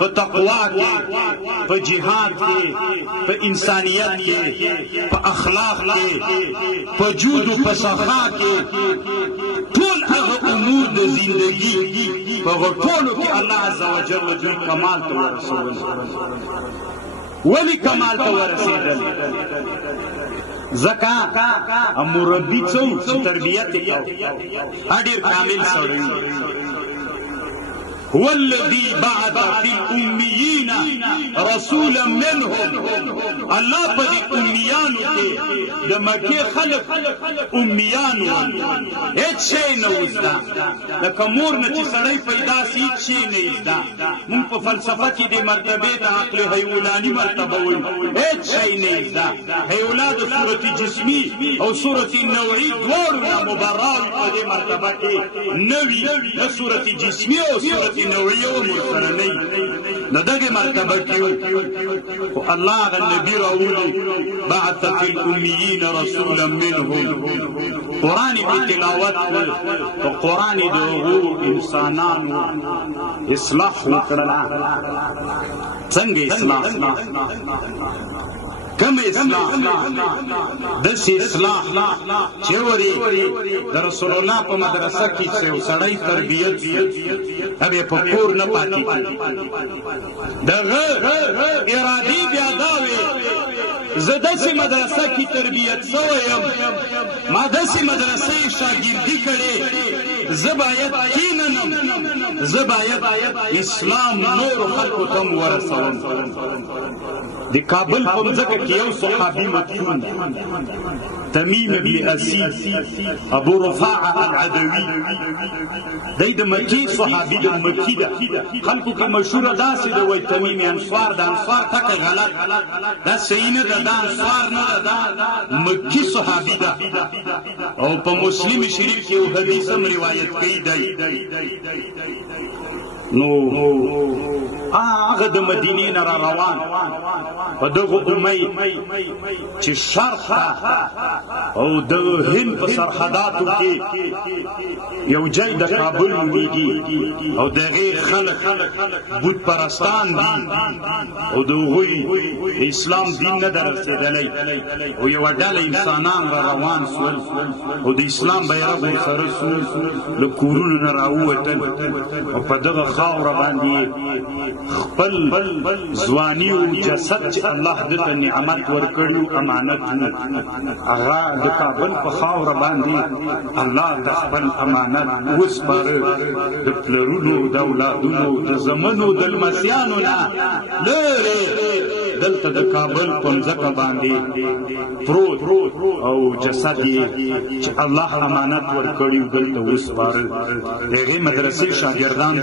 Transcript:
په تقوا کې، په جهاد کې، په انسانیت کې، په اخلاق کې، په جود و په سخا کې، ټول هغه امور د زندگی په ټولو کې الله عز وجل دوی کمال ته ورسول. ولی کمال ته ورسېدل؟ ځکه مربي څوک چې تربیت یې کوي ډېر کامل سړی. هو الذي بعث في الأميين رسولا منهم. الله په دې امیانو کې د مکې خلک امیان وو، هیڅ شی نه و زده. لکه مور نه چې سړی پیدا سي هیڅ شی نه زده. موږ په فلسفه کې دې مرتبې ته عقل حیولاني مرتبه وایو، هیڅ شی نه زده. حیولا د صورت جسمي او صورت نوعي دواړو نه مبرا وي په دې مرتبه کې نه وي، د صورت جسمي او صورت نوعي او مرسلنۍ د دغې مرتبه کې خو الله هغه نبي راولي بعث في الأميين رسولا منهم. قرآن کې تلاوت او قرآن د هغو انسانانو اصلاح وکړله. څنګه اصلاح؟ کم اصلاح؟ داسې اصلاح چې ورې د رسول الله په مدرسه کې چې یو سړی تربیت شي هغه په کور نه پاتې کېږي. دغه ارادې بیا دا وي زه داسې مدرسه کې تربیت شوی یم، ما داسې مدرسې شاګردي کړې، زه باید کښېننم، زه باید اسلام نورو خلکو ته هم ورسوم. د کابل په مځکه کې یو صحابي مدفون دی، تمیم ابن اسید ابو رفاعه العدوي. دی د مکی صحابي د مکی ده، خلکو کې مشهوره داسې ده وایي تمیم انصار. د انصار ټکه غلط، دا صحیح نه ده، دا انصار نه ده، دا مکی صحابي ده. او په مسلم شریف کې یو حدیث هم روایت کوي دی. نو هغه د مدینې نه را روان په دغه امید چې شرق او د هند په سرحداتو کې یو ځای د کابل نومیږي او د هغې خلک بت پرستان دي او د هغوی اسلام دین نه ده رسېدلی او یوه ډله انسانان را روان سول او د اسلام بیرغ ورسره سو، له کورونو نه راووتل او په دغه خاوره باندې خپل ځواني او جسد چې الله دته نعمت ورکړي امانت و، هغه د کابل په خاوره باندې الله د خپل امانت وسپاره. د پلرونو د اولادونو د زمنو د لمسیانو نه لرې دلته د کابل په مځکه باندې پروت او جسد یې چې الله امانت ورکړي دلته وسپاره. د هغې مدرسې شاګردان